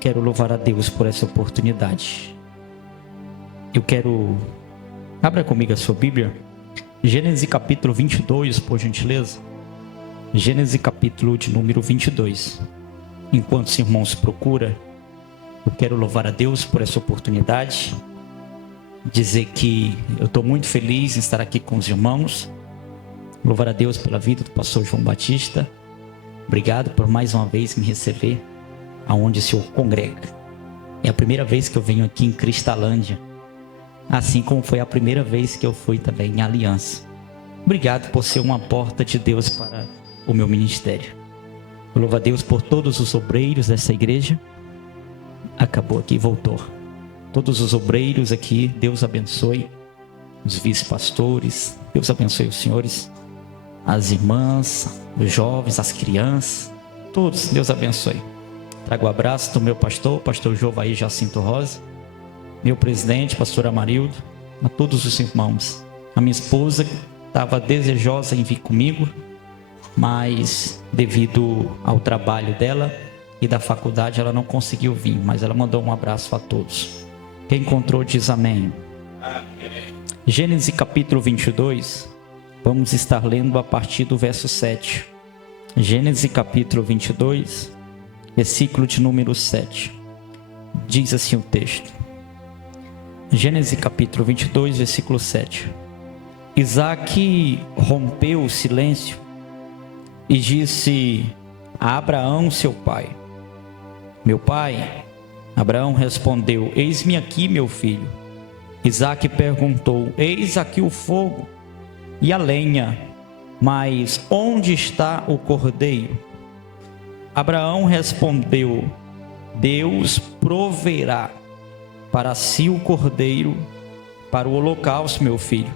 Quero louvar a Deus por essa oportunidade. Abra comigo a sua Bíblia. Gênesis capítulo 22, por gentileza. Gênesis capítulo de número 22. Enquanto os irmãos procuram, eu quero louvar a Deus por essa oportunidade. Dizer que eu estou muito feliz em estar aqui com os irmãos. Louvar a Deus pela vida do pastor João Batista. Obrigado por mais uma vez me receber aonde o Senhor congrega. É a primeira vez que eu venho aqui em Cristalândia, assim como foi a primeira vez que eu fui também em Aliança. Obrigado por ser uma porta de Deus para o meu ministério. Eu louvo a Deus por todos os obreiros dessa igreja. Acabou aqui, voltou. Todos os obreiros aqui, Deus abençoe. Os vice-pastores, Deus abençoe os senhores. As irmãs, os jovens, as crianças, todos, Deus abençoe. Trago o abraço do meu pastor Jovaí Jacinto Rosa, meu presidente, pastor Amarildo, a todos os irmãos. A minha esposa estava desejosa em vir comigo, mas devido ao trabalho dela e da faculdade, ela não conseguiu vir, mas ela mandou um abraço a todos. Quem encontrou diz amém. Gênesis capítulo 22, vamos estar lendo a partir do verso 7. Gênesis capítulo 22, versículo de número 7. Diz assim o texto. Gênesis capítulo 22, versículo 7. Isaque rompeu o silêncio e disse a Abraão, seu pai: meu pai. Abraão respondeu: eis-me aqui, meu filho. Isaque perguntou: eis aqui o fogo e a lenha, mas onde está o cordeiro? Abraão respondeu: Deus proverá para si o cordeiro para o holocausto, meu filho.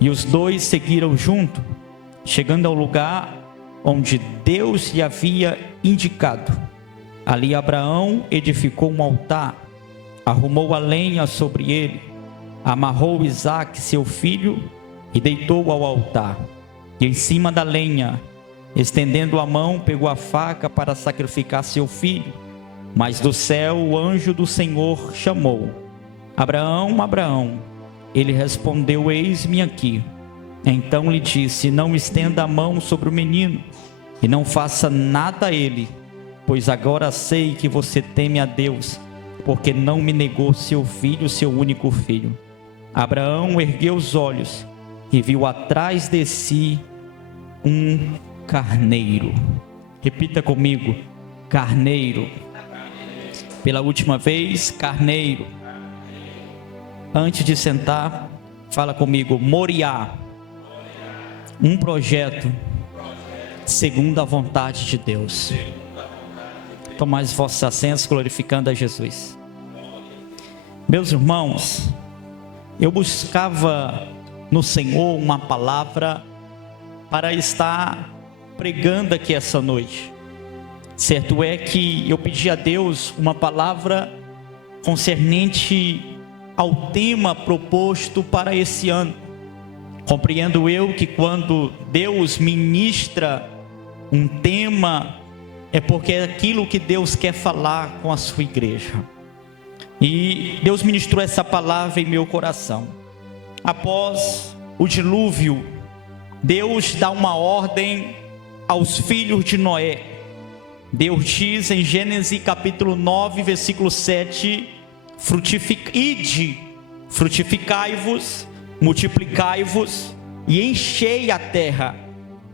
E os dois seguiram junto, chegando ao lugar onde Deus lhe havia indicado. Ali Abraão edificou um altar, arrumou a lenha sobre ele, amarrou Isaque, seu filho, e deitou ao altar. E em cima da lenha, estendendo a mão, pegou a faca para sacrificar seu filho. Mas do céu o anjo do Senhor chamou: Abraão, Abraão. Ele respondeu: eis-me aqui. Então lhe disse: não estenda a mão sobre o menino e não faça nada a ele, pois agora sei que você teme a Deus, porque não me negou seu filho, seu único filho. Abraão ergueu os olhos e viu atrás de si um carneiro. Repita comigo: carneiro. Pela última vez, carneiro. Antes de sentar, fala comigo: Moriá. Um projeto segundo a vontade de Deus. Tomai os vossos assentos, glorificando a Jesus. Meus irmãos, eu buscava no Senhor uma palavra para estar pregando aqui essa noite. Certo é que eu pedi a Deus uma palavra concernente ao tema proposto para esse ano. Compreendo eu que quando Deus ministra um tema, é porque é aquilo que Deus quer falar com a sua igreja. E Deus ministrou essa palavra em meu coração. Após o dilúvio, Deus dá uma ordem aos filhos de Noé. Deus diz em Gênesis capítulo 9, versículo 7: frutificai-vos, multiplicai-vos e enchei a terra.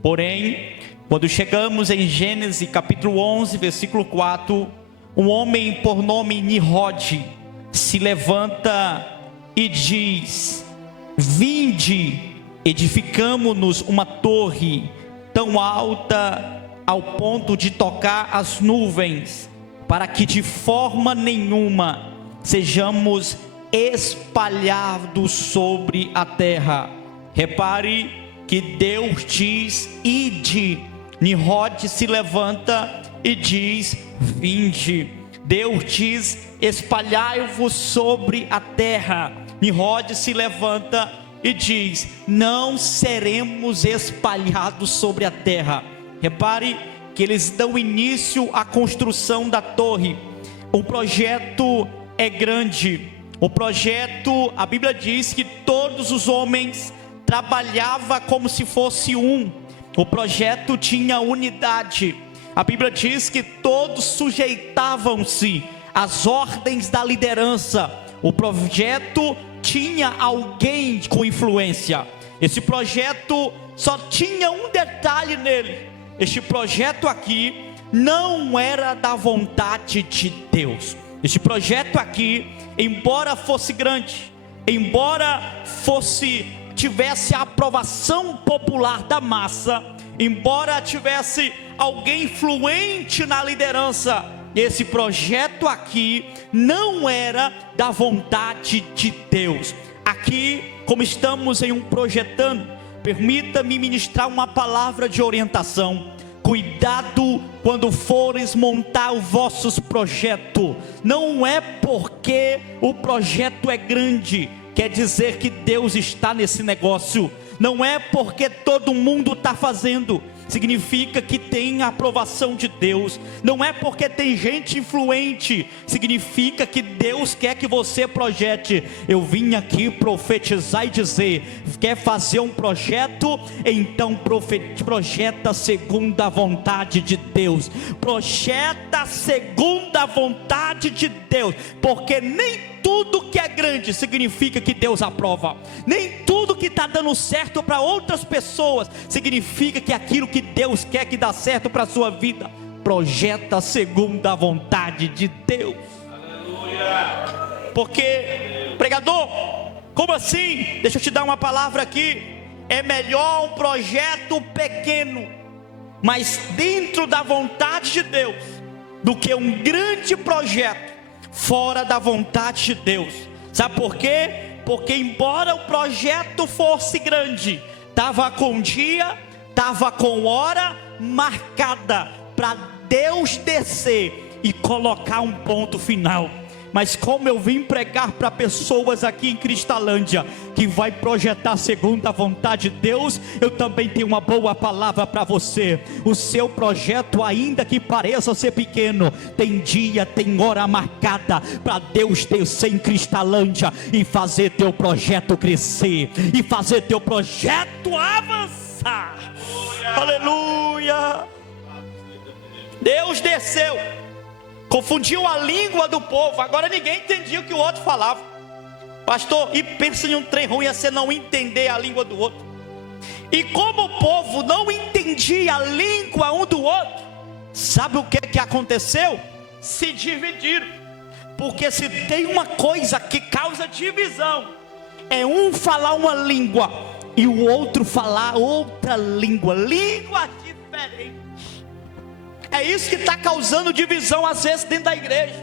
Porém, quando chegamos em Gênesis capítulo 11, versículo 4, um homem por nome Nimrod se levanta e diz: vinde, edificamo-nos uma torre tão alta ao ponto de tocar as nuvens, para que de forma nenhuma sejamos espalhados sobre a terra. Repare que Deus diz: ide. Nimrod se levanta e diz: vinde. Deus diz: espalhai-vos sobre a terra. Nimrod se levanta e diz: não seremos espalhados sobre a terra. Repare que eles dão início à construção da torre, O projeto é grande. O projeto, a Bíblia diz que todos os homens trabalhavam como se fosse um. O projeto tinha unidade. A Bíblia diz que todos sujeitavam-se às ordens da liderança. O projeto tinha alguém com influência. Esse projeto só tinha um detalhe nele: este projeto aqui não era da vontade de Deus. Este projeto aqui, embora fosse grande, embora tivesse a aprovação popular da massa, embora tivesse alguém influente na liderança, esse projeto aqui não era da vontade de Deus. Aqui, como estamos em um projetando, permita-me ministrar uma palavra de orientação. Cuidado quando fores montar os vossos projetos. Não é porque o projeto é grande quer dizer que Deus está nesse negócio. Não é porque todo mundo está fazendo significa que tem a aprovação de Deus. Não é porque tem gente influente significa que Deus quer que você projete. Eu vim aqui profetizar e dizer: quer fazer um projeto? Então projeta segundo a vontade de Deus. Projeta segundo a vontade de Deus, porque nem tudo que é grande significa que Deus aprova. Nem tudo que está dando certo para outras pessoas significa que aquilo que Deus quer que dá certo para a sua vida. Projeta segundo a vontade de Deus. Aleluia. Porque, pregador, como assim? Deixa eu te dar uma palavra aqui. É melhor um projeto pequeno, mas dentro da vontade de Deus, do que um grande projeto fora da vontade de Deus. Sabe por quê? Porque embora o projeto fosse grande, estava com dia, estava com hora marcada para Deus descer e colocar um ponto final. Mas como eu vim pregar para pessoas aqui em Cristalândia que vai projetar segundo a vontade de Deus, eu também tenho uma boa palavra para você. O seu projeto, ainda que pareça ser pequeno, tem dia, tem hora marcada para Deus descer em Cristalândia e fazer teu projeto crescer, e fazer teu projeto avançar. Aleluia. Deus desceu, confundiu a língua do povo. Agora ninguém entendia o que o outro falava. Pastor, e pensa em um trem ruim, é você não entender a língua do outro. E como o povo não entendia a língua um do outro, sabe o que aconteceu? Se dividiram. Porque se tem uma coisa que causa divisão, é um falar uma língua e o outro falar outra língua. Língua diferente. É isso que está causando divisão às vezes dentro da igreja.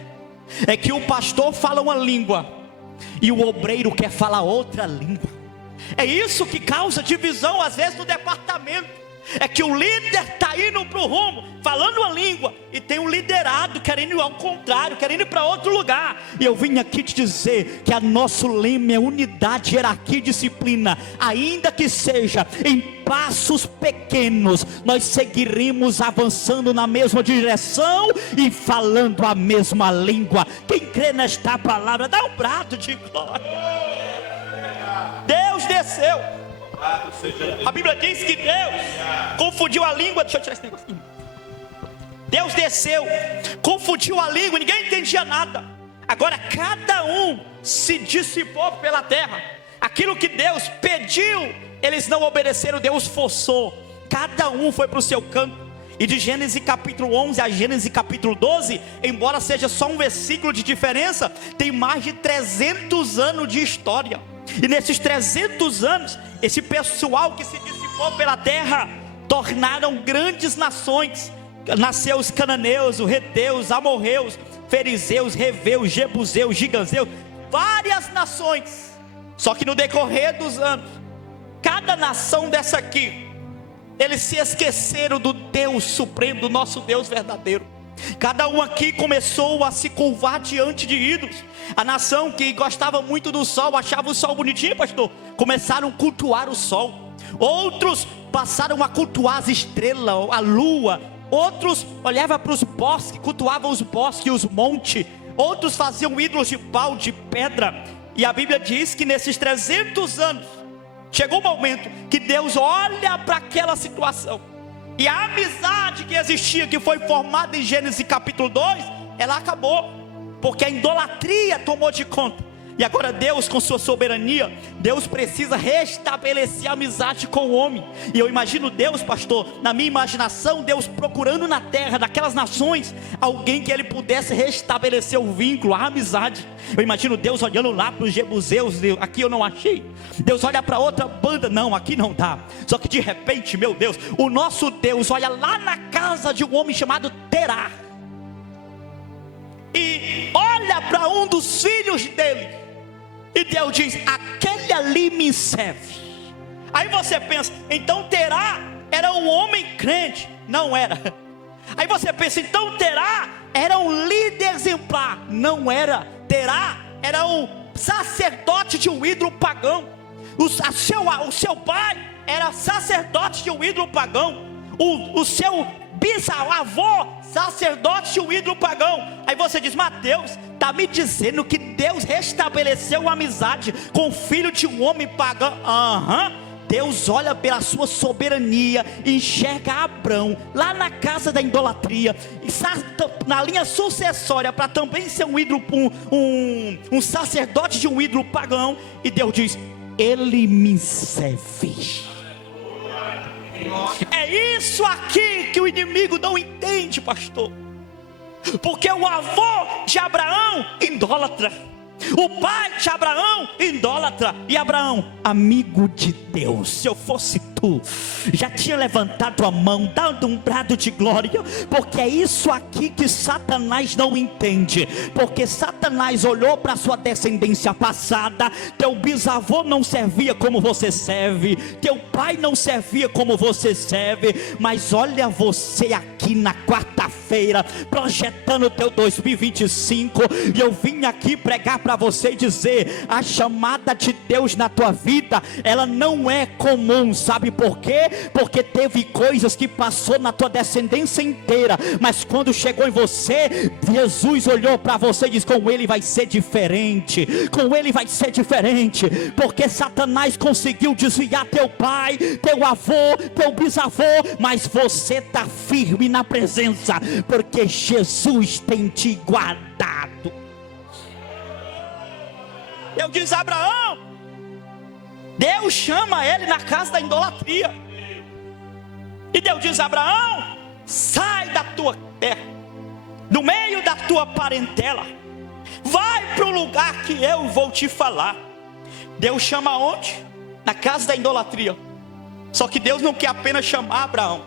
É que o pastor fala uma língua e o obreiro quer falar outra língua. É isso que causa divisão às vezes no departamento. É que o líder está indo para o rumo, falando uma língua, e tem um liderado querendo ir ao contrário, querendo ir para outro lugar. E eu vim aqui te dizer que a nosso lema é unidade, hierarquia e disciplina. Ainda que seja em passos pequenos, nós seguiremos avançando na mesma direção e falando a mesma língua. Quem crê nesta palavra, dá um brado de glória. Deus desceu. A Bíblia diz que Deus confundiu a língua. Deixa eu tirar esse negocinho. Deus desceu, confundiu a língua, ninguém entendia nada. Agora cada um se dissipou pela terra. Aquilo que Deus pediu, eles não obedeceram, Deus forçou. Cada um foi para o seu canto. E de Gênesis capítulo 11 a Gênesis capítulo 12, embora seja só um versículo de diferença, tem mais de 300 anos de história. E nesses 300 anos, esse pessoal que se dissipou pela terra tornaram grandes nações. Nasceu os cananeus, os heteus, amorreus, fariseus, reveus, jebuseus, giganzeus, várias nações. Só que no decorrer dos anos, cada nação dessa aqui, eles se esqueceram do Deus supremo, do nosso Deus verdadeiro. Cada um aqui começou a se curvar diante de ídolos. A nação que gostava muito do sol, achava o sol bonitinho, pastor, começaram a cultuar o sol. Outros passaram a cultuar as estrelas, a lua, outros olhavam para os bosques, cultuavam os bosques e os montes, outros faziam ídolos de pau, de pedra. E a Bíblia diz que nesses 300 anos, chegou um momento que Deus olha para aquela situação, e a amizade que existia, que foi formada em Gênesis capítulo 2, ela acabou, porque a idolatria tomou de conta. E agora Deus, com sua soberania, Deus precisa restabelecer a amizade com o homem. E eu imagino Deus, pastor, na minha imaginação, Deus procurando na terra, daquelas nações, alguém que ele pudesse restabelecer o vínculo, a amizade. Eu imagino Deus olhando lá para os jebuseus, aqui eu não achei. Deus olha para outra banda, não, aqui não dá. Só que de repente, meu Deus, o nosso Deus olha lá na casa de um homem chamado Terá, e olha para um dos filhos dele, e Deus diz: aquele ali me serve. Aí você pensa, então Terá era um homem crente? Não era. Aí você pensa, então Terá era um líder exemplar? Não era. Terá era um sacerdote de um ídolo pagão. O seu pai era sacerdote de um ídolo pagão. O seu bisavô, sacerdote de um ídolo pagão. Aí você diz: Mateus, está me dizendo que Deus restabeleceu uma amizade com o filho de um homem pagão? Deus olha pela sua soberania, enxerga Abrão lá na casa da idolatria, na linha sucessória, para também ser um ídolo, um sacerdote de um ídolo pagão. E Deus diz: ele me serve. É isso aqui que o inimigo não entende, pastor. Porque o avô de Abraão, idólatra. O pai de Abraão, idólatra. E Abraão, amigo de Deus. Se eu fosse tu, já tinha levantado a mão, dando um brado de glória. Porque é isso aqui que Satanás não entende. Porque Satanás olhou para a sua descendência passada. Teu bisavô não servia como você serve, teu pai não servia como você serve. Mas olha você aqui na quarta-feira, projetando o teu 2025. E eu vim aqui pregar para você e dizer: a chamada de Deus na tua vida, ela não é comum. Sabe por quê? Porque teve coisas que passou na tua descendência inteira, mas quando chegou em você, Jesus olhou para você e disse: com ele vai ser diferente, com ele vai ser diferente. Porque Satanás conseguiu desviar teu pai, teu avô, teu bisavô, mas você está firme na presença, porque Jesus tem te guardado. Eu disse: Abraão, Deus chama ele na casa da idolatria. E Deus diz: Abraão, sai da tua terra, do meio da tua parentela, vai para o lugar que eu vou te falar. Deus chama onde? Na casa da idolatria. Só que Deus não quer apenas chamar Abraão,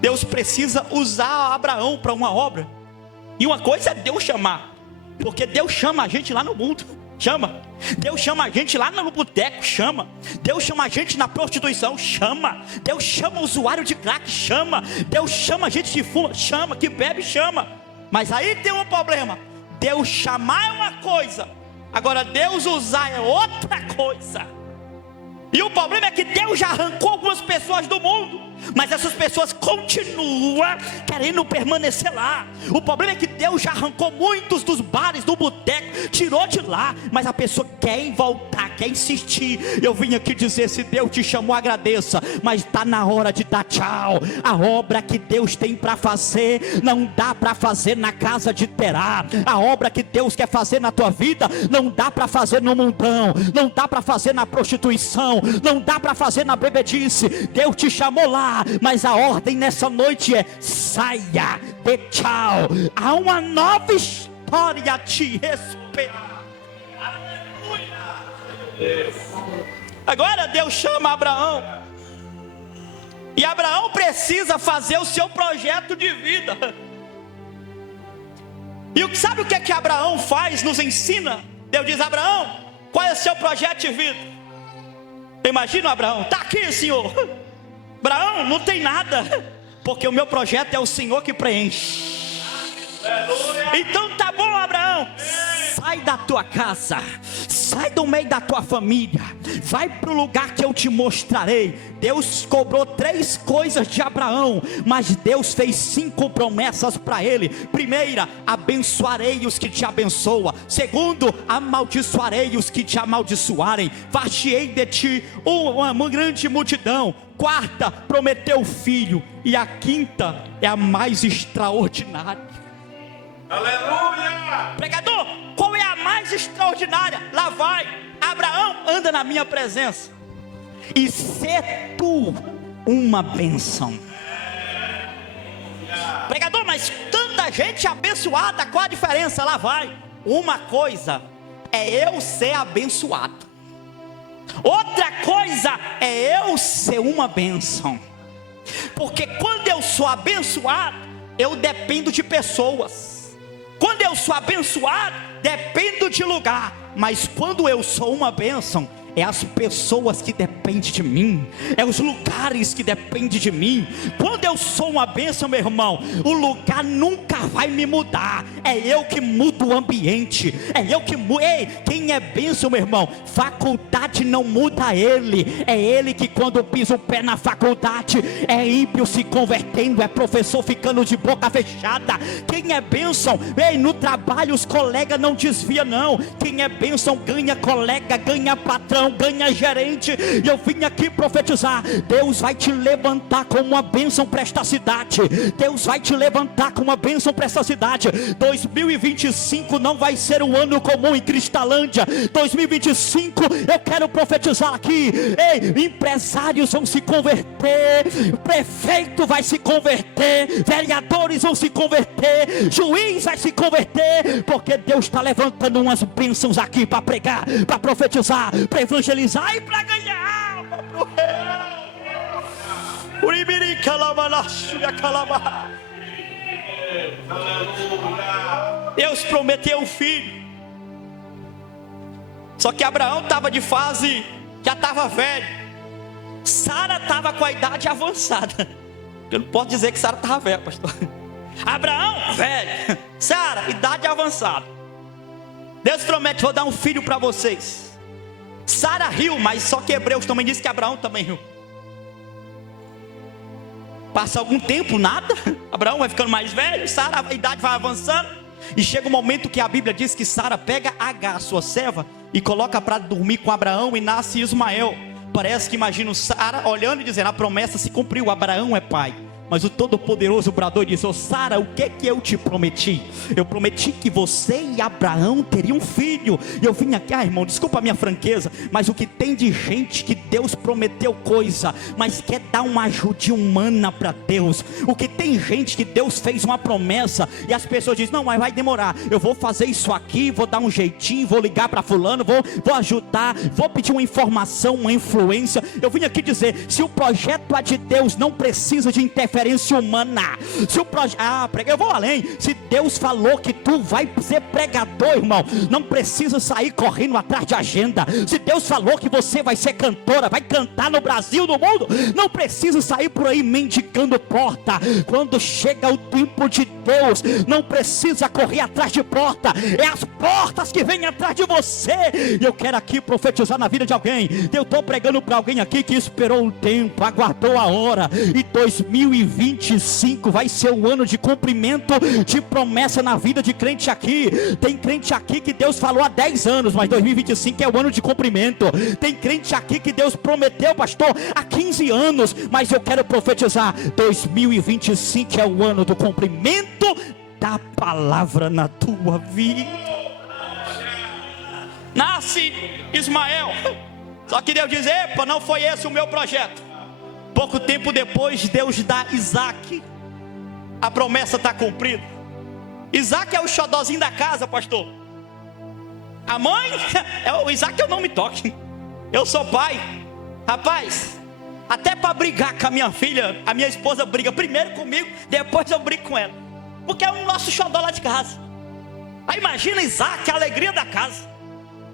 Deus precisa usar Abraão para uma obra. E uma coisa é Deus chamar, porque Deus chama a gente lá no mundo, chama. Deus chama a gente lá no boteco, chama. Deus chama a gente na prostituição, chama. Deus chama o usuário de crack, chama. Deus chama a gente que fuma, chama. Que bebe, chama. Mas aí tem um problema: Deus chamar é uma coisa, agora Deus usar é outra coisa. E o problema é que Deus já arrancou algumas pessoas do mundo, mas essas pessoas continuam querendo permanecer lá. O problema é que Deus já arrancou muitos dos bares, do boteco, tirou de lá, mas a pessoa quer voltar, quer insistir. Eu vim aqui dizer: se Deus te chamou, agradeça, mas está na hora de dar tchau. A obra que Deus tem para fazer, não dá para fazer na casa de Terá. A obra que Deus quer fazer na tua vida, não dá para fazer no mundão, não dá para fazer na prostituição, não dá para fazer na bebedice. Deus te chamou lá, mas a ordem nessa noite é: saia, dê tchau. Há uma nova história a te esperar. Aleluia. Agora Deus chama Abraão, e Abraão precisa fazer o seu projeto de vida. E sabe o que é que Abraão faz? Nos ensina. Deus diz: Abraão, qual é o seu projeto de vida? Imagina Abraão: está aqui, Senhor. Abraão, não tem nada, porque o meu projeto é o Senhor que preenche. Então tá bom, Abraão, sai da tua casa, sai do meio da tua família, vai para o lugar que eu te mostrarei. Deus cobrou 3 coisas de Abraão, mas Deus fez 5 promessas para ele. Primeira, abençoarei os que te abençoam. Segundo, amaldiçoarei os que te amaldiçoarem. Far-te-ei de ti uma grande multidão. Quarta, prometeu filho. E a quinta é a mais extraordinária. Aleluia! Pregador, qual é a mais extraordinária? Lá vai, Abraão, anda na minha presença e ser tu uma bênção. Pregador, mas tanta gente abençoada, qual a diferença? Lá vai, uma coisa é eu ser abençoado, outra coisa é eu ser uma bênção. Porque quando eu sou abençoado, eu dependo de pessoas. Quando eu sou abençoado, dependo de lugar. Mas quando eu sou uma bênção, é as pessoas que dependem de mim, é os lugares que dependem de mim. Quando eu sou uma bênção, meu irmão, o lugar nunca vai me mudar. É eu que mudo o ambiente, é eu que mudo. Ei, quem é bênção, meu irmão, faculdade não muda ele. É ele que quando pisa o pé na faculdade, é ímpio se convertendo, é professor ficando de boca fechada. Quem é bênção, ei, no trabalho os colegas não desvia não. Quem é bênção ganha colega, ganha patrão, ganha gerente. E eu vim aqui profetizar: Deus vai te levantar como uma bênção para esta cidade. Deus vai te levantar como uma bênção para esta cidade. 2025 não vai ser um ano comum em Cristalândia. 2025 eu quero profetizar aqui: ei, empresários vão se converter, prefeito vai se converter, vereadores vão se converter, juiz vai se converter, porque Deus está levantando umas bênçãos aqui para pregar, para profetizar, para evangelizar e para ganhar alma pro reino. Deus prometeu um filho. Só que Abraão estava de fase, já estava velho. Sara estava com a idade avançada. Eu não posso dizer que Sara estava velha, pastor. Abraão, velho. Sara, idade avançada. Deus promete: vou dar um filho para vocês. Sara riu, mas só que Hebreus também diz que Abraão também riu. Passa algum tempo, nada. Abraão vai ficando mais velho, Sara, a idade vai avançando. E chega um momento que a Bíblia diz que Sara pega Agar, sua serva, e coloca para dormir com Abraão, e nasce Ismael. Parece que imagino Sara olhando e dizendo: a promessa se cumpriu, Abraão é pai. Mas o Todo-Poderoso bradou e disse: ô Sara, o que eu te prometi? Eu prometi que você e Abraão teriam um filho. E eu vim aqui, irmão, desculpa a minha franqueza, mas o que tem de gente que Deus prometeu coisa, mas quer dar uma ajudinha humana para Deus. O que tem gente que Deus fez uma promessa e as pessoas dizem: não, mas vai demorar, eu vou fazer isso aqui, vou dar um jeitinho, vou ligar para fulano, vou ajudar, vou pedir uma informação, uma influência. Eu vim aqui dizer: se o projeto é de Deus, não precisa de interferência humana. Se o projeto, eu vou além. Se Deus falou que tu vai ser pregador, irmão, não precisa sair correndo atrás de agenda. Se Deus falou que você vai ser cantora, vai cantar no Brasil, no mundo, não precisa sair por aí mendigando porta. Quando chega o tempo de Deus, não precisa correr atrás de porta, é as portas que vêm atrás de você. E eu quero aqui profetizar na vida de alguém. Eu estou pregando para alguém aqui que esperou um tempo, aguardou a hora, e 2025 vai ser o ano de cumprimento de promessa na vida de crente aqui. Tem crente aqui que Deus falou há 10 anos, mas 2025 é o ano de cumprimento. Tem crente aqui que Deus prometeu, pastor, há 15 anos, mas eu quero profetizar: 2025 é o ano do cumprimento da palavra na tua vida. Nasce Ismael. Só que Deus diz: epa, não foi esse o meu projeto. Pouco tempo depois, Deus dá Isaac. A promessa está cumprida. Isaac é o xodózinho da casa, pastor. A mãe, o Isaac eu não me toque. Eu sou pai. Rapaz, até para brigar com a minha filha, a minha esposa briga primeiro comigo, depois eu brigo com ela, porque é o nosso xodó lá de casa. Aí imagina Isaac, a alegria da casa.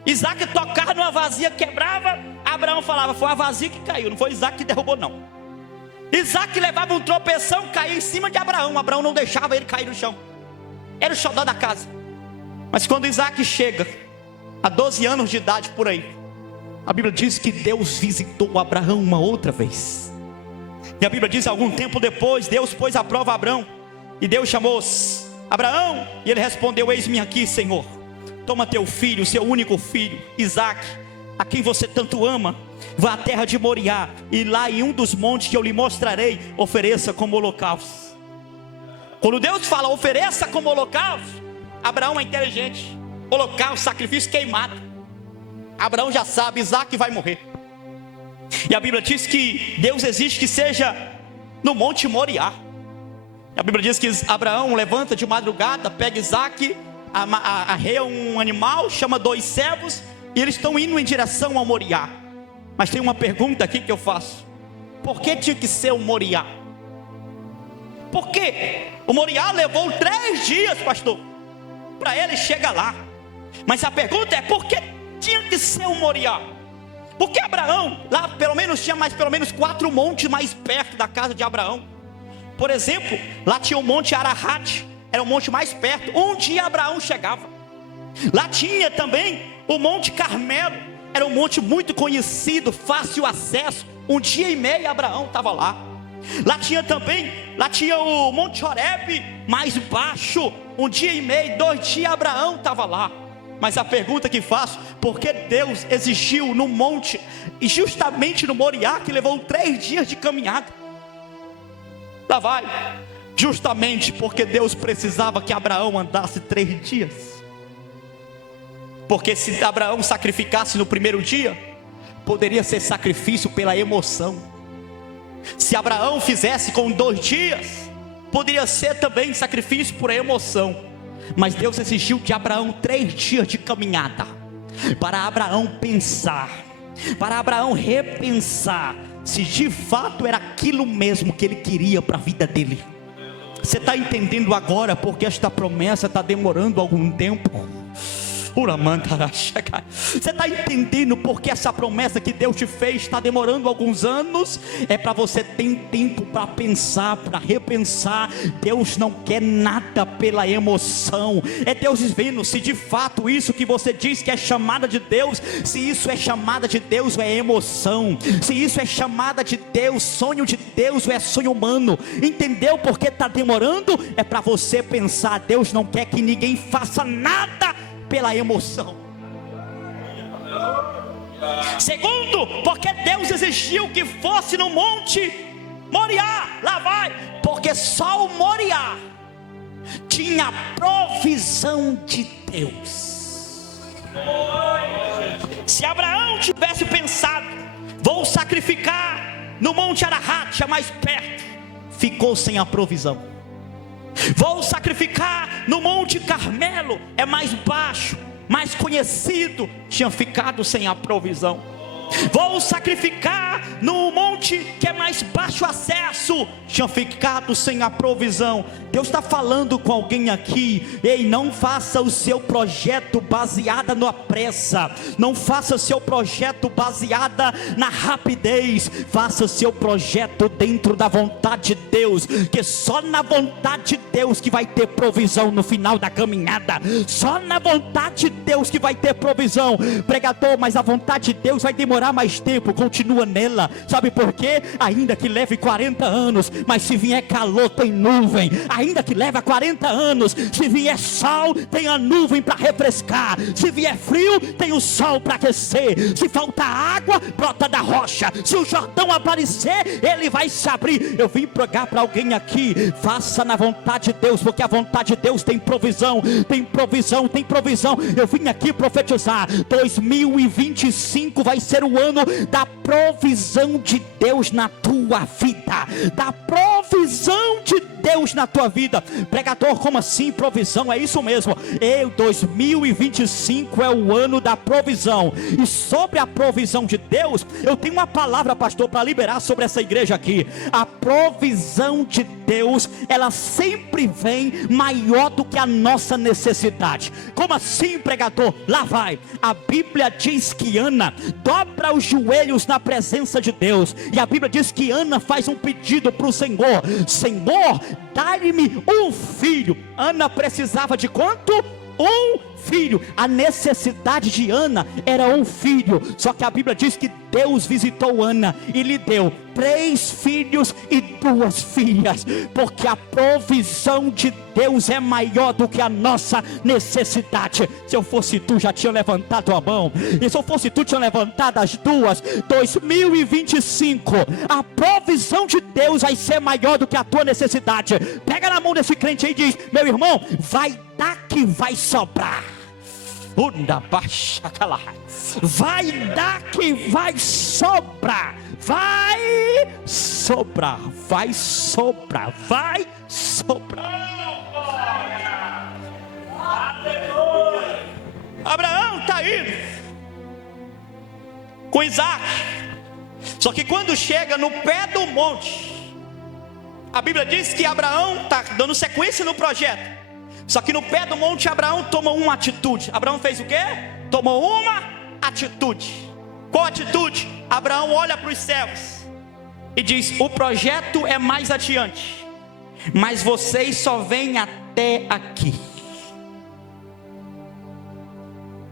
Isaac tocava numa vasilha, quebrava. Abraão falava: foi a vasilha que caiu, não foi Isaac que derrubou não. Isaac levava um tropeção, caía em cima de Abraão. Abraão não deixava ele cair no chão. Era o xodó da casa. Mas quando Isaac chega, há 12 anos de idade por aí, a Bíblia diz que Deus visitou Abraão uma outra vez. E a Bíblia diz, algum tempo depois, Deus pôs à prova Abraão. E Deus chamou Abraão, e ele respondeu: eis-me aqui, Senhor. Toma teu filho, seu único filho, Isaque, a quem você tanto ama. Vá à terra de Moriá, e lá em um dos montes que eu lhe mostrarei, ofereça como holocausto. Quando Deus fala ofereça como holocausto, Abraão é inteligente. Holocausto, sacrifício queimado. Abraão já sabe, Isaque vai morrer. E a Bíblia diz que Deus exige que seja no monte Moriá. A Bíblia diz que Abraão levanta de madrugada, pega Isaque, arreia um animal, chama 2 servos, e eles estão indo em direção ao Moriá. Mas tem uma pergunta aqui que eu faço: por que tinha que ser o Moriá? Por quê? O Moriá levou 3 dias, pastor, para ele chegar lá. Mas a pergunta é: por que tinha que ser o Moriá? Porque Abraão, lá pelo menos tinha pelo menos 4 montes mais perto da casa de Abraão. Por exemplo, lá tinha o monte Ararat, era o monte mais perto, um dia Abraão chegava. Lá tinha também o monte Carmelo, era um monte muito conhecido, fácil acesso, 1 dia e meio Abraão estava lá. Lá tinha o monte Horebe, mais baixo, 1 dia e meio, 2 dias Abraão estava lá. Mas a pergunta que faço: por que Deus exigiu no monte, e justamente no Moriá, que levou 3 dias de caminhada? Lá vai, justamente porque Deus precisava que Abraão andasse 3 dias. Porque se Abraão sacrificasse no primeiro dia, poderia ser sacrifício pela emoção. Se Abraão fizesse com 2 dias, poderia ser também sacrifício por emoção. Mas Deus exigiu de Abraão 3 dias de caminhada, para Abraão pensar, para Abraão repensar se de fato era aquilo mesmo que ele queria para a vida dele. Você está entendendo agora porque esta promessa está demorando algum tempo? Você está entendendo porque essa promessa que Deus te fez está demorando alguns anos? É para você ter tempo para pensar, para repensar. Deus não quer nada pela emoção. É Deus vendo se de fato isso que você diz que é chamada de Deus, se isso é chamada de Deus ou é emoção, se isso é chamada de Deus, sonho de Deus ou é sonho humano. Entendeu porque está demorando? É para você pensar. Deus não quer que ninguém faça nada pela emoção. Segundo, porque Deus exigiu que fosse no monte Moriá. Lá vai, porque só o Moriá tinha a provisão de Deus. Se Abraão tivesse pensado: vou sacrificar no monte Ararat, é mais perto, ficou sem a provisão. Vou sacrificar no monte Carmelo, é mais baixo, mais conhecido, tinha ficado sem a provisão. Vou sacrificar no monte que é mais baixo acesso, tinha ficado sem a provisão. Deus está falando com alguém aqui: ei, não faça o seu projeto baseada na pressa, não faça o seu projeto baseada na rapidez, faça o seu projeto dentro da vontade de Deus, que só na vontade de Deus que vai ter provisão no final da caminhada, só na vontade de Deus que vai ter provisão. Pregador, mas a vontade de Deus vai demorar mais tempo. Continua nela, sabe por quê? Ainda que leve 40 anos, mas se vier calor tem nuvem. Ainda que leve 40 anos, se vier sol tem a nuvem para refrescar. Se vier frio tem o sol para aquecer. Se faltar água, brota da rocha. Se o Jordão aparecer, ele vai se abrir. Eu vim pregar para alguém aqui: faça na vontade de Deus, porque a vontade de Deus tem provisão, tem provisão, tem provisão. Eu vim aqui profetizar: 2025 vai ser o ano da provisão de Deus na tua vida, da provisão de Deus na tua vida. Pregador, como assim provisão? É isso mesmo, 2025 é o ano da provisão. E sobre a provisão de Deus, eu tenho uma palavra, pastor, para liberar sobre essa igreja aqui. A provisão de Deus, ela sempre vem maior do que a nossa necessidade. Como assim, pregador? Lá vai, a Bíblia diz que Ana dobra os joelhos na presença de Deus, e a Bíblia diz que Ana faz um pedido para o Senhor: Senhor, dá-me um filho. Ana precisava de quanto? um filho. A necessidade de Ana era um filho. Só que a Bíblia diz que Deus visitou Ana e lhe deu 3 filhos e 2 filhas, porque a provisão de Deus é maior do que a nossa necessidade. Se eu fosse tu, já tinha levantado a mão. E se eu fosse tu, tinha levantado as duas. 2025, a provisão de Deus vai ser maior do que a tua necessidade. Pega na mão desse crente aí e diz: meu irmão, vai dar que vai sobrar. Vai dar que vai sobrar. Vai sobrar. Vai sobrar. Vai sobrar. Abraão está indo com Isaac. Só que quando chega no pé do monte, a Bíblia diz que Abraão está dando sequência no projeto. Só que no pé do monte, Abraão tomou uma atitude. Abraão fez o quê? Tomou uma atitude. Qual atitude? Abraão olha para os céus e diz: o projeto é mais adiante, mas vocês só vêm até aqui.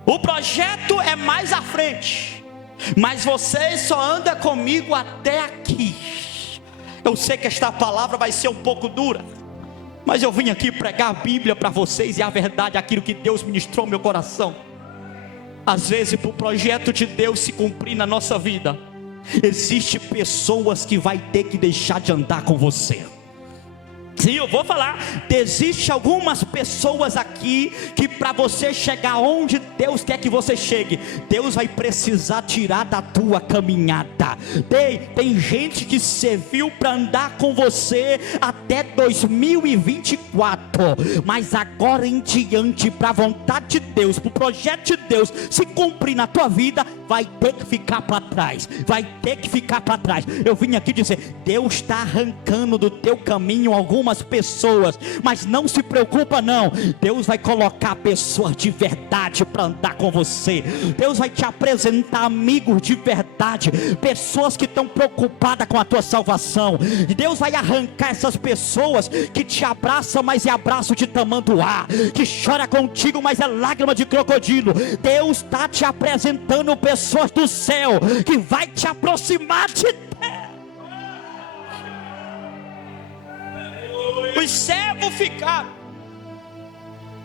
O projeto é mais à frente, mas vocês só andam comigo até aqui. Eu sei que esta palavra vai ser um pouco dura, mas eu vim aqui pregar a Bíblia para vocês, e a verdade é aquilo que Deus ministrou no meu coração. Às vezes, para o projeto de Deus se cumprir na nossa vida, existem pessoas que vai ter que deixar de andar com você. Sim, eu vou falar. Existem algumas pessoas aqui que para você chegar onde Deus quer que você chegue, Deus vai precisar tirar da tua caminhada. Tem gente que serviu para andar com você até 2024, mas agora em diante, para a vontade de Deus, para o projeto de Deus se cumprir na tua vida, vai ter que ficar para trás. Vai ter que ficar para trás. Eu vim aqui dizer: Deus está arrancando do teu caminho algumas pessoas, mas não se preocupa não. Deus vai colocar pessoas de verdade para andar com você. Deus vai te apresentar amigos de verdade, pessoas que estão preocupadas com a tua salvação. Deus vai arrancar essas pessoas que te abraçam, mas é abraço de tamanduá, que chora contigo, mas é lágrima de crocodilo. Deus está te apresentando pessoas do céu que vai te aproximar de Deus. Os servos ficaram,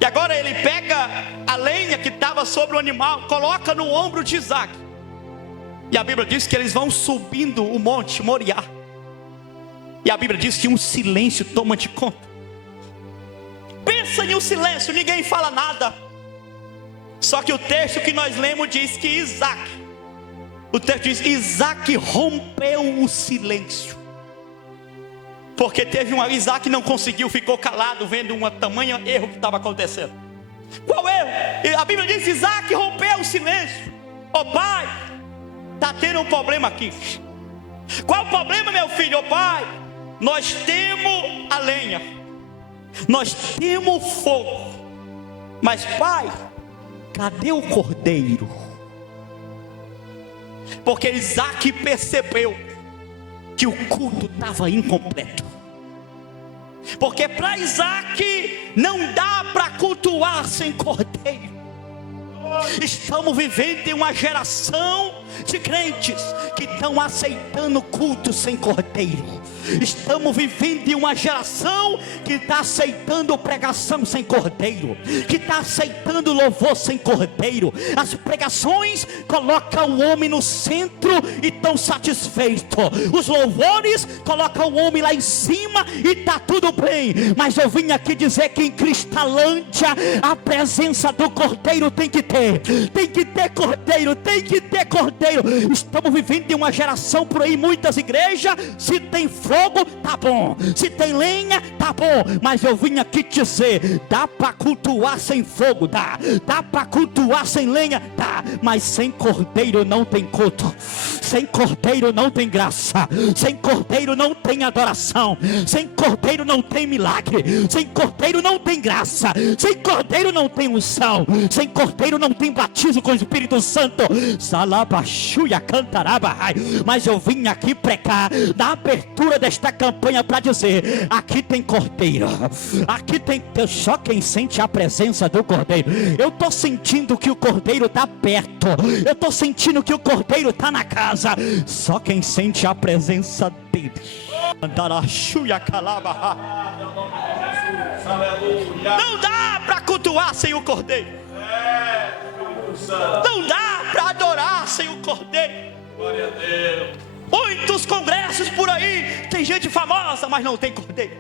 e agora ele pega a lenha que estava sobre o animal, coloca no ombro de Isaac, e a Bíblia diz que eles vão subindo o monte Moriá, e a Bíblia diz que um silêncio toma de conta. Pensa em um silêncio, ninguém fala nada. Só que o texto que nós lemos diz que o texto diz: Isaac rompeu o silêncio. Porque teve Isaac não conseguiu, ficou calado, vendo um tamanho erro que estava acontecendo. Qual erro? A Bíblia diz: Isaac rompeu o silêncio. Pai, está tendo um problema aqui. Qual o problema, meu filho? Pai, nós temos a lenha, nós temos o fogo, mas pai, cadê o cordeiro? Porque Isaac percebeu que o culto estava incompleto. Porque para Isaac não dá para cultuar sem cordeiro. Estamos vivendo em uma geração de crentes que estão aceitando culto sem cordeiro. Estamos vivendo em uma geração que está aceitando pregação sem cordeiro, que está aceitando louvor sem cordeiro. As pregações colocam o homem no centro e estão satisfeitos. Os louvores colocam o homem lá em cima e está tudo bem. Mas eu vim aqui dizer que em Cristalândia a presença do cordeiro tem que ter. Tem que ter cordeiro, tem que ter cordeiro. Estamos vivendo em uma geração por aí, muitas igrejas, se tem fogo, tá bom, se tem lenha, tá bom, mas eu vim aqui dizer: dá para cultuar sem fogo, dá para cultuar sem lenha, dá, mas sem cordeiro não tem culto, sem cordeiro não tem graça, sem cordeiro não tem adoração, sem cordeiro não tem milagre, sem cordeiro não tem graça, sem cordeiro não tem unção, sem cordeiro não tem batismo com o Espírito Santo. Salabach Mas eu vim aqui pregar na abertura desta campanha para dizer: aqui tem cordeiro, aqui tem Deus. Só quem sente a presença do cordeiro. Eu estou sentindo que o cordeiro está perto, eu estou sentindo que o cordeiro está na casa. Só quem sente a presença dele. Não dá para cultuar sem o cordeiro, não dá para adorar sem o cordeiro. Glória a Deus. Muitos congressos por aí, tem gente famosa, mas não tem cordeiro.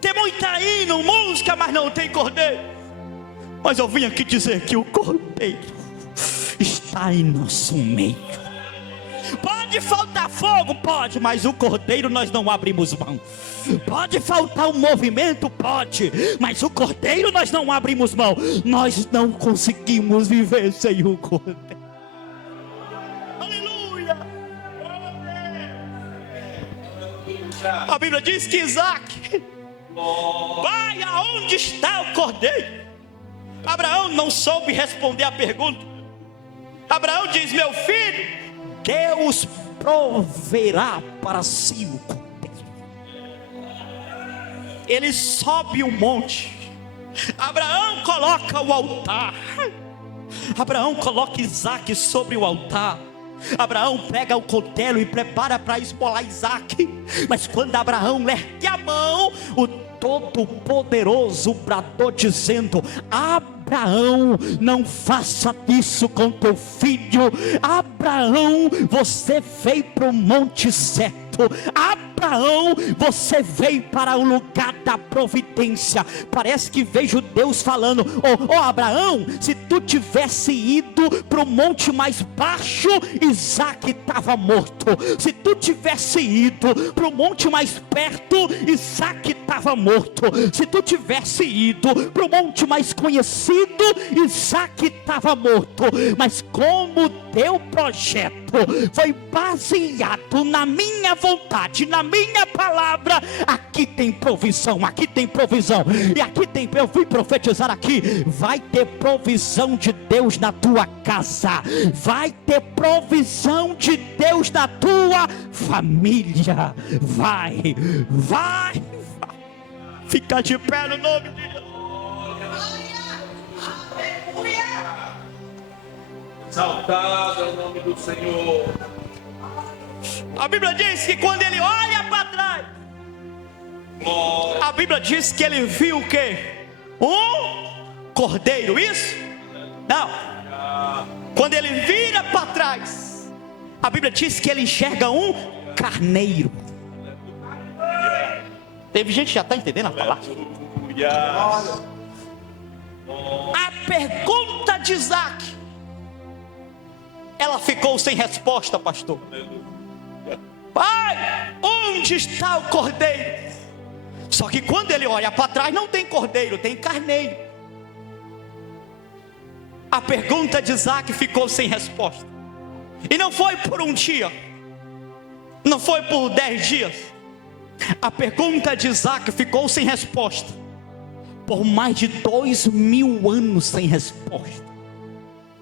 Tem muita hino, música, mas não tem cordeiro. Mas eu vim aqui dizer que o cordeiro está em nosso meio. Pode faltar fogo, pode, mas o cordeiro nós não abrimos mão. Pode faltar um movimento, pode, mas o cordeiro nós não abrimos mão. Nós não conseguimos viver sem o cordeiro. Aleluia. A Bíblia diz que Isaac: pai, aonde está o cordeiro? Abraão não soube responder a pergunta. Abraão diz: meu filho, Deus proverá para si o cordeiro. Ele sobe o monte. Abraão coloca o altar. Abraão coloca Isaac sobre o altar. Abraão pega o cutelo e prepara para esmolar Isaac. Mas quando Abraão ergue a mão, o Todo-Poderoso bradou dizendo: Abraão, não faça isso com teu filho. Abraão, você veio para o monte certo. Abraão, você veio para o lugar da providência. Parece que vejo Deus falando: oh Abraão, se tu tivesse ido para o monte mais baixo, Isaac estava morto. Se tu tivesse ido para o monte mais perto, Isaac estava morto. Se tu tivesse ido para o monte mais conhecido, Isaac estava morto. Mas como teu projeto foi baseado na minha vontade, na minha palavra, aqui tem provisão, aqui tem provisão. E aqui tem, eu fui profetizar aqui, vai ter provisão de Deus na tua casa, vai ter provisão de Deus na tua família. Vai. Fica de pé no nome de Jesus. Exaltado é o nome do Senhor. A Bíblia diz que quando ele olha para trás, a Bíblia diz que ele viu o quê? Um cordeiro, isso? Não. Quando ele vira para trás, a Bíblia diz que ele enxerga um carneiro. Teve gente que já está entendendo a palavra? A pergunta de Isaac, ela ficou sem resposta, pastor. Pai, onde está o cordeiro? Só que quando ele olha para trás, não tem cordeiro, tem carneiro. A pergunta de Isaac ficou sem resposta. E não foi por um dia, não foi por 10 dias. A pergunta de Isaac ficou sem resposta por mais de 2000 anos sem resposta.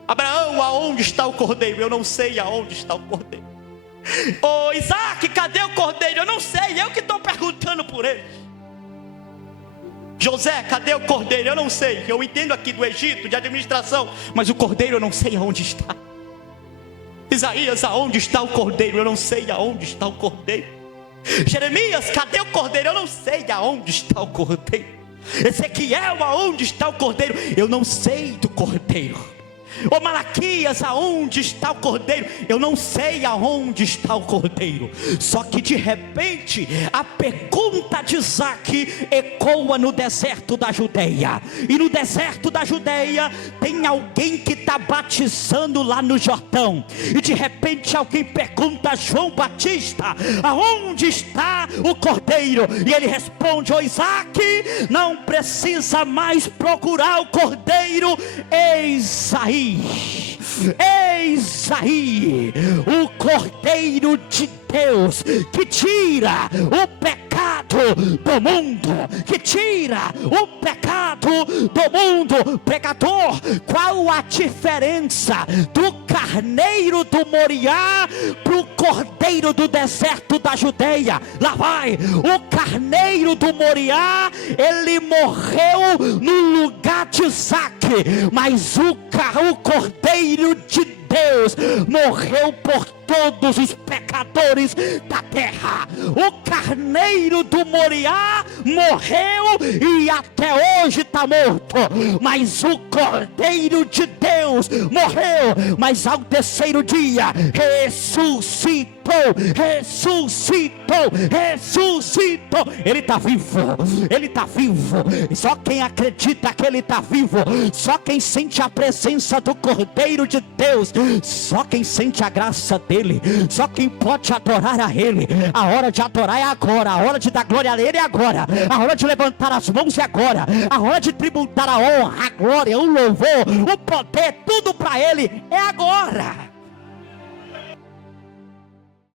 Abraão, aonde está o cordeiro? Eu não sei aonde está o cordeiro. Oh, Isaac, cadê o cordeiro? Eu não sei, eu que estou perguntando por ele. José, cadê o cordeiro? Eu não sei, eu entendo aqui do Egito, de administração, mas o cordeiro eu não sei aonde está. Isaías, aonde está o cordeiro? Eu não sei aonde está o cordeiro. Jeremias, cadê o cordeiro? Eu não sei aonde está o cordeiro. Ezequiel, aonde está o cordeiro? Eu não sei do cordeiro. Ô Malaquias, aonde está o cordeiro? Eu não sei aonde está o cordeiro. Só que de repente a pergunta de Isaac ecoa no deserto da Judeia. E no deserto da Judeia tem alguém que está batizando lá no Jordão. E de repente alguém pergunta a João Batista: aonde está o cordeiro? E ele responde: ô Isaac, não precisa mais procurar o cordeiro. Eis aí o cordeiro de Deus que tira o pecado do mundo, que tira o pecado do mundo. Pregador, qual a diferença do carneiro do Moriá para o cordeiro do deserto da Judeia? Lá vai, o carneiro do Moriá, ele morreu no lugar de Isaac, mas o cordeiro de Deus morreu por todos os pecadores da terra. O carneiro do Moriá morreu e até hoje está morto, mas o cordeiro de Deus morreu, mas ao terceiro dia ressuscitou. Ele está vivo, ele está vivo. Só quem acredita que ele está vivo, só quem sente a presença do Cordeiro de Deus, só quem sente a graça dele, só quem pode adorar a ele. A hora de adorar é agora, a hora de dar glória a ele é agora, a hora de levantar as mãos é agora, a hora de tributar a honra, a glória, o louvor, o poder, tudo para ele é agora.